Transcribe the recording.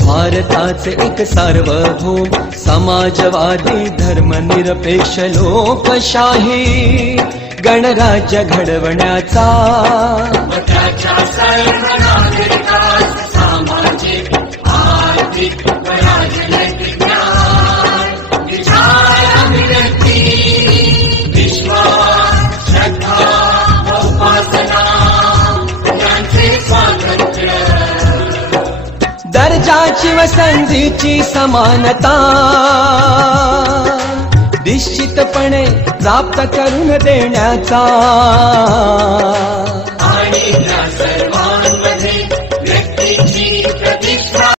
भारताचे एक सार्वभौम समाजवादी धर्मनिरपेक्ष लोकशाही गणराज्य घडवण्याचा सामाजिक आर्थिक राजनैतिक विश्वास श्रद्धा उपासना यांचे स्वातंत्र्य दर्जाची व संधीची समानता निश्चितपणे प्राप्त करून देण्याचा